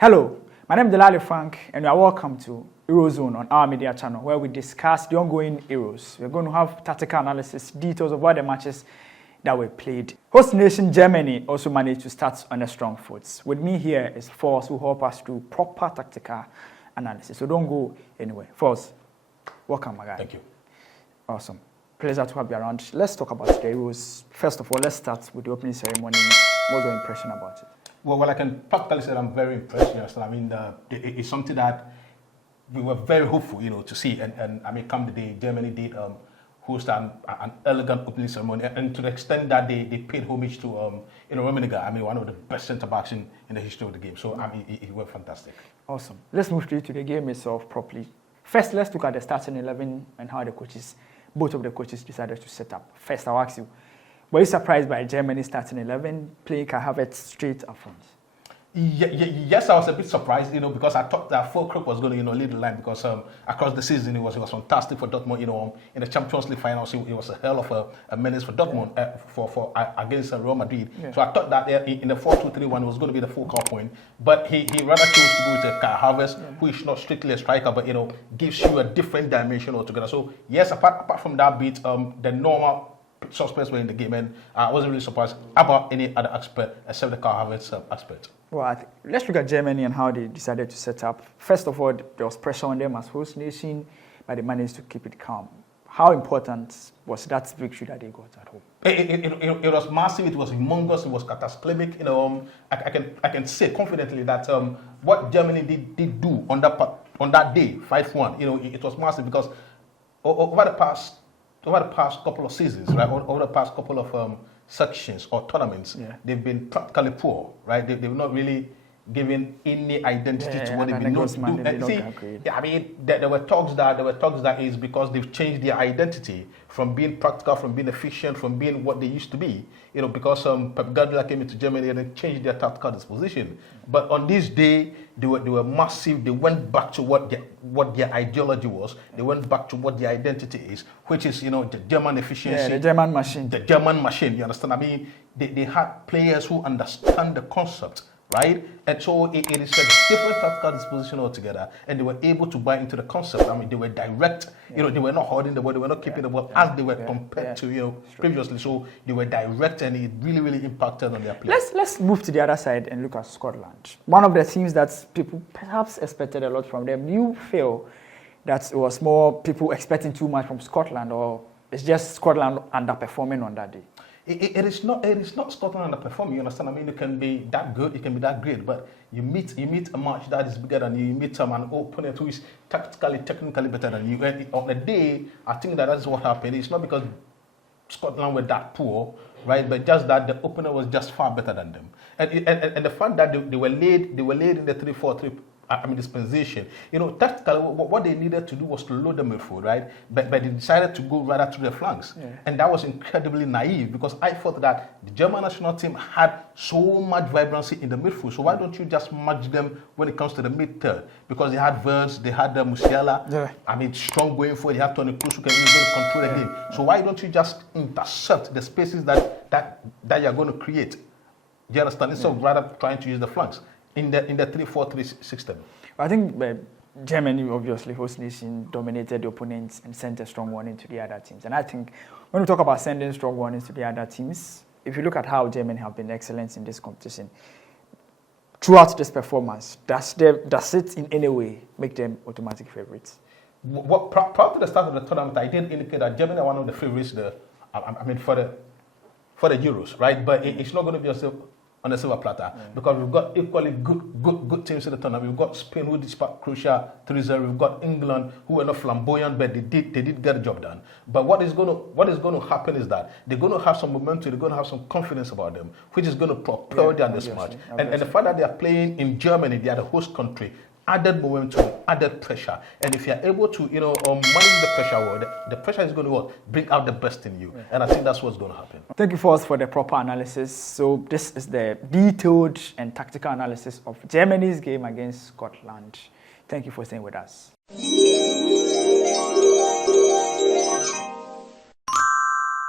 Hello, my name is Delali Frank, and you are welcome to Eurozone on our media channel, where we discuss the ongoing Euros. We're going to have tactical analysis, details of what the matches that were played. Host nation Germany also managed to start on a strong foot. With me here is Force, who help us do proper tactical analysis. So don't go anywhere. Force, welcome, my guy. Thank you. Awesome. Pleasure to have you around. Let's talk about the Euros. First of all, let's start with the opening ceremony. What's your impression about it? Well, I can practically say I'm very impressed. I mean, it's something that we were very hopeful, to see. And I mean, come the day, Germany did host an elegant opening ceremony, and to the extent that they paid homage to Rummenigge, I mean, one of the best centre backs in the history of the game. So I mean, it went fantastic. Awesome. Let's move straight to the game itself properly. First, let's look at the starting 11 and how both of the coaches decided to set up. First, I'll ask you, were you surprised by Germany starting 11, playing Kai Havertz straight up front? Yes, I was a bit surprised, because I thought that Fulkrug was going to, lead the line, because across the season it was fantastic for Dortmund. In the Champions League finals, it was a hell of a menace for Dortmund for against Real Madrid. Yeah. So I thought that in the 4-2-3-1 it was going to be the focal point, but he rather chose to go with Kai Havertz, who is not strictly a striker, but gives you a different dimension altogether. So yes, apart from that bit, the normal suspects were in the game, and I wasn't really surprised about any other aspect except the Kai Havertz aspect. Well, let's look at Germany and how they decided to set up. First of all, there was pressure on them as host nation, but they managed to keep it calm. How important was that victory that they got at home? It was massive. It was humongous. It was cataclysmic. I can say confidently that what Germany did do on that day, 5-1. It was massive, because over the past couple of seasons, right? Over the past couple of sections or tournaments, they've been practically poor, right? They've not really given any identity to what they've been known to do. I mean, there were talks that is because they've changed their identity from being practical, from being efficient, from being what they used to be. Because Pep Guardiola came into Germany and they changed their tactical disposition. But on this day, they were massive. They went back to what their ideology was. They went back to what their identity is, which is the German efficiency, the German machine. The German machine. You understand? I mean, they had players who understand the concept, right? And so it is a different tactical disposition altogether, and they were able to buy into the concept. I mean, they were direct. They were not holding the ball, they were not keeping the ball as they were compared to previously. So they were direct, and it really, really impacted on their play. Let's move to the other side and look at Scotland. One of the teams that people perhaps expected a lot from them. Do you feel that it was more people expecting too much from Scotland, or it's just Scotland underperforming on that day? It is not Scotland underperforming. You understand? I mean, it can be that good, it can be that great, but you meet a match that is bigger than you. You meet an opponent who is technically better than you. And on the day, I think that's what happened. It's not because Scotland were that poor, right? But just that the opponent was just far better than them. And the fact that they were laid in the 3-4-3. Dispensation. Tactically, what they needed to do was to load the midfield, right? But they decided to go rather to the flanks. Yeah. And that was incredibly naive, because I thought that the German national team had so much vibrancy in the midfield. So why don't you just match them when it comes to the mid-third? Because they had Wirtz, they had Musiala. Yeah. I mean, strong going forward. They had Toni Kroos who can really control the game. So why don't you just intercept the spaces that you're going to create? Do you understand? Instead of rather trying to use the flanks in the 3-4-3 system. I think Germany, obviously, host nation, dominated the opponents and sent a strong warning to the other teams. And I think when we talk about sending strong warnings to the other teams, if you look at how Germany have been excellent in this competition, throughout this performance, does it in any way make them automatic favorites? Prior to the start of the tournament, I did indicate that Germany are one of the favorites for the Euros, right? But it's not going to be on a silver platter, because we've got equally good teams in the tournament. We've got Spain, who despite Croatia 3-0. We've got England, who were not flamboyant, but they did get the job done. But what is going to happen is that they're going to have some momentum, they're going to have some confidence about them, which is going to propel them this match. And the fact that they are playing in Germany, they are the host country, added momentum, added pressure. And if you're able to, manage the pressure well, the pressure is going to bring out the best in you. And I think that's what's going to happen. Thank you, Force, for the proper analysis. So this is the detailed and tactical analysis of Germany's game against Scotland. Thank you for staying with us.